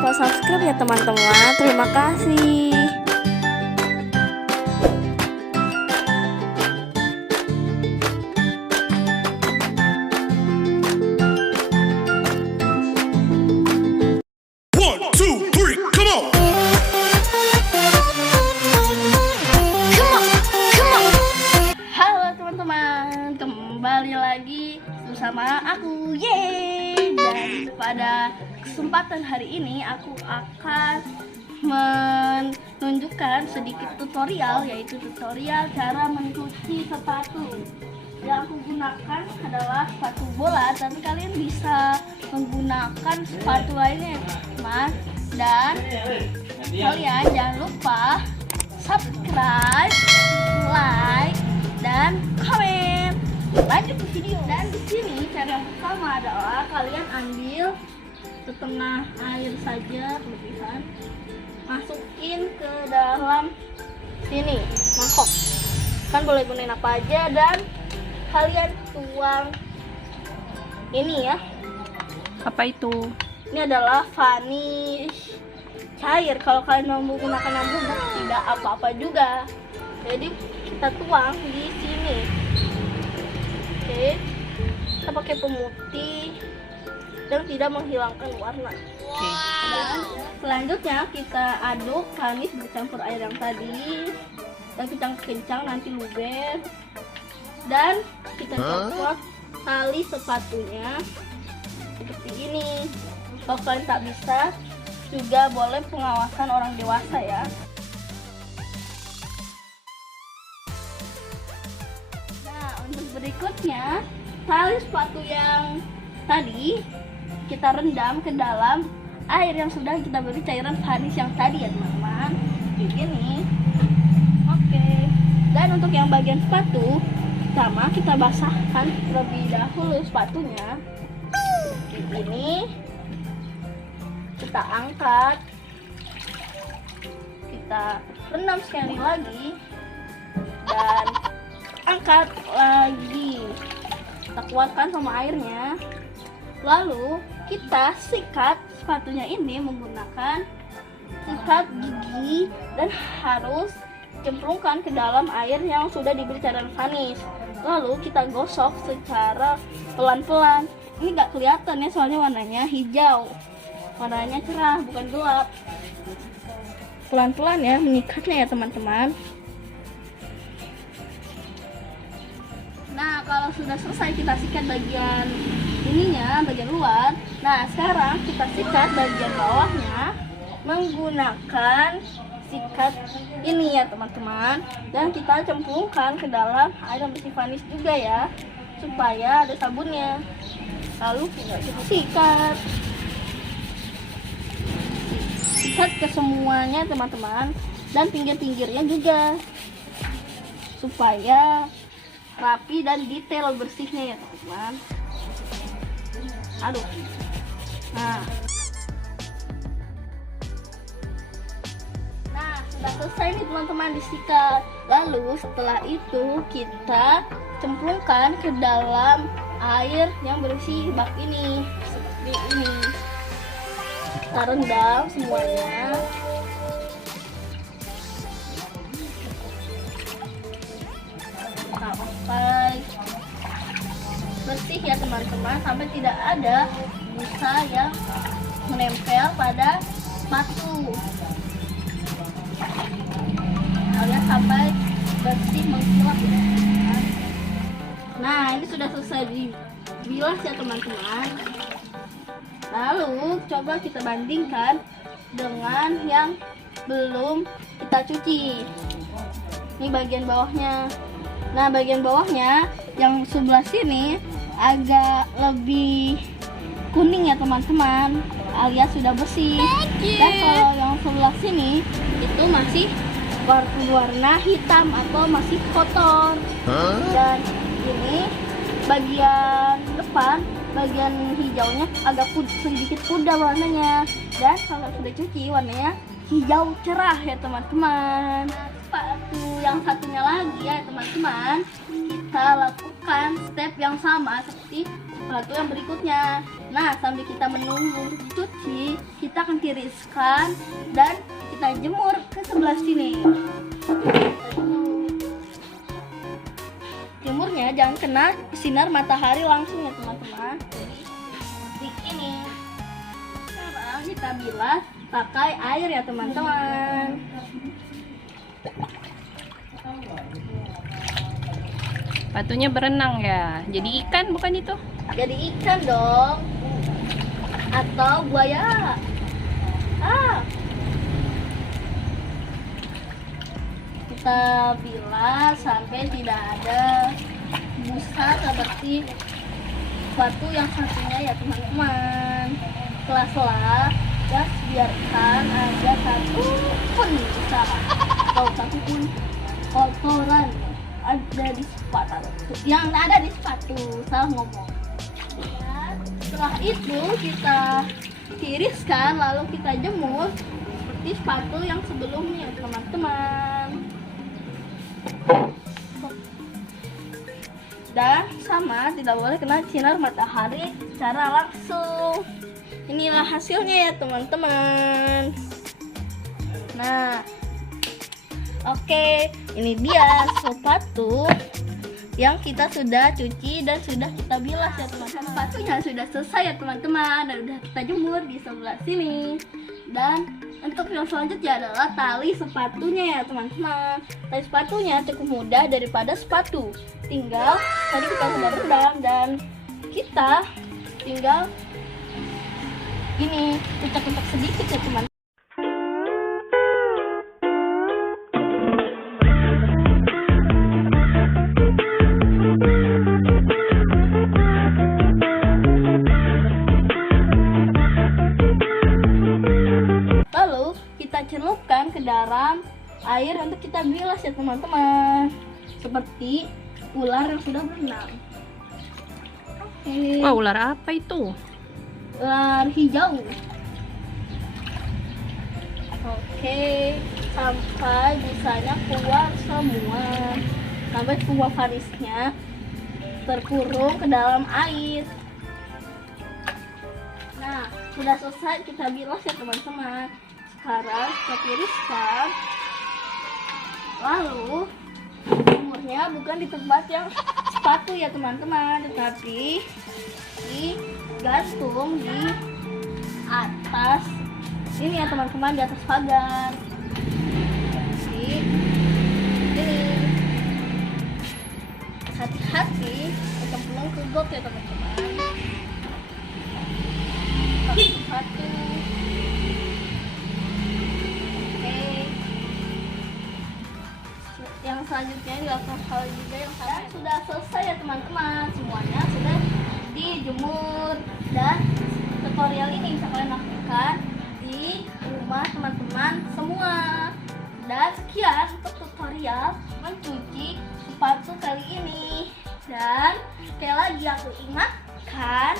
lupa subscribe ya teman-teman. Terima kasih. Kembali lagi bersama aku, yeay. Dan pada kesempatan hari ini aku akan menunjukkan sedikit tutorial, yaitu tutorial cara mencuci sepatu. Yang aku gunakan adalah sepatu bola, tapi kalian bisa menggunakan sepatu lainnya, teman. Dan kalian jangan lupa subscribe, like, dan komen. Lanjut ke video. Dan di sini cara yang pertama adalah kalian ambil setengah air saja, kelebihan, masukin ke dalam sini mangkok. Kan boleh gunain apa aja, dan kalian tuang ini ya. Apa itu? Ini adalah vanish cair. Kalau kalian mau menggunakan yang bubuk tidak apa-apa juga. Jadi kita tuang di sini. Oke, kita pakai pemutih dan tidak menghilangkan warna. Dan selanjutnya kita aduk vanish bercampur air yang tadi, dan kencang-kencang nanti luber. Dan kita copot tali sepatunya seperti ini. Kalau kalian tak bisa, juga boleh pengawasan orang dewasa ya. Untuk berikutnya, tali sepatu yang tadi kita rendam ke dalam air yang sudah kita beri cairan vanish yang tadi ya teman-teman. Begini. Oke. Dan untuk yang bagian sepatu, pertama kita basahkan terlebih dahulu sepatunya. Ini kita angkat, kita rendam sekali lagi, dan angkat lagi, kita kuatkan sama airnya. Lalu kita sikat sepatunya ini menggunakan sikat gigi, dan harus cemplungkan ke dalam air yang sudah diberi cairan vanish. Lalu kita gosok secara pelan-pelan. Ini gak kelihatan ya, soalnya warnanya hijau, warnanya cerah bukan gelap. Pelan-pelan ya menyikatnya ya teman-teman. Nah, kalau sudah selesai kita sikat bagian ininya, bagian luar. Nah, sekarang kita sikat bagian bawahnya menggunakan sikat ini ya teman-teman. Dan kita cemplungkan ke dalam air yang bersih vanish juga ya, supaya ada sabunnya. Lalu kita sikat ke semuanya teman-teman, dan pinggir-pinggirnya juga, supaya rapi dan detail bersihnya ya teman-teman. Aduh. Nah, sudah selesai nih teman-teman disikat. Lalu setelah itu kita cemplungkan ke dalam air yang berisi bak ini seperti ini. Kita rendam semuanya. Sampai bersih ya teman-teman, sampai tidak ada busa yang menempel pada sepatu. Kalian sampai bersih mengkilap ya teman-teman. Nah, ini sudah selesai dibilas ya teman-teman. Lalu coba kita bandingkan dengan yang belum kita cuci. Ini bagian bawahnya. Nah, bagian bawahnya yang sebelah sini agak lebih kuning ya teman-teman, alias sudah bersih. Dan kalau yang sebelah sini itu masih warna hitam atau masih kotor. Dan ini bagian depan, bagian hijaunya agak sedikit pudar warnanya. Dan kalau sudah cuci warnanya hijau cerah ya teman-teman. Sepatu yang satunya lagi ya teman-teman, kita lakukan melakukan step yang sama seperti sepatu yang berikutnya. Nah, sambil kita menunggu cuci, kita akan tiriskan dan kita jemur ke sebelah sini. Jemurnya jangan kena sinar matahari langsung ya teman-teman. Seperti ini. Sekarang kita bilas pakai air ya teman-teman. Sepatunya berenang ya. Jadi ikan bukan itu? Jadi ikan dong. Atau buaya. Kita bilas sampai tidak ada busa seperti sepatu yang satunya ya teman-teman. Setelah ya biarkan ada satu pun busa atau satu pun kotoran ada di sepatu yang ada di sepatu, salah ngomong ya. Setelah itu kita tiriskan lalu kita jemur seperti sepatu yang sebelumnya teman-teman, dan sama tidak boleh kena sinar matahari secara langsung. Inilah hasilnya ya teman-teman. Nah, oke, ini dia sepatu yang kita sudah cuci dan sudah kita bilas ya teman-teman. Sepatunya sudah selesai ya teman-teman dan sudah kita jemur di sebelah sini. Dan untuk yang selanjutnya adalah tali sepatunya ya teman-teman. Tali sepatunya cukup mudah daripada sepatu. Tinggal tadi kita sudah rendam dan kita tinggal ini kucek-kucek sedikit ya teman. Lalu kita celupkan ke dalam air untuk kita bilas ya teman-teman, seperti ular yang sudah berenang. Oke. Wah, ular apa itu? Ular hijau. Oke, sampai busanya keluar semua, sampai semua varisnya terkurung ke dalam air. Nah, sudah selesai kita bilas ya teman-teman. Sekarang kita tiriskan, lalu jemurnya bukan di tempat yang sepatu ya teman-teman, tetapi digantung di atas ini ya teman-teman, di atas pagar. Jadi ini hati-hati untuk mengkugot ya teman-teman. Satu. Oke. Yang selanjutnya dilakukan hal juga yang sama. Sudah selesai ya teman-teman, semuanya sudah dijemur dan tutorial ini bisa kalian lakukan di rumah teman-teman semua. Dan sekian untuk tutorial mencuci sepatu kali ini. Dan sekali lagi aku ingatkan,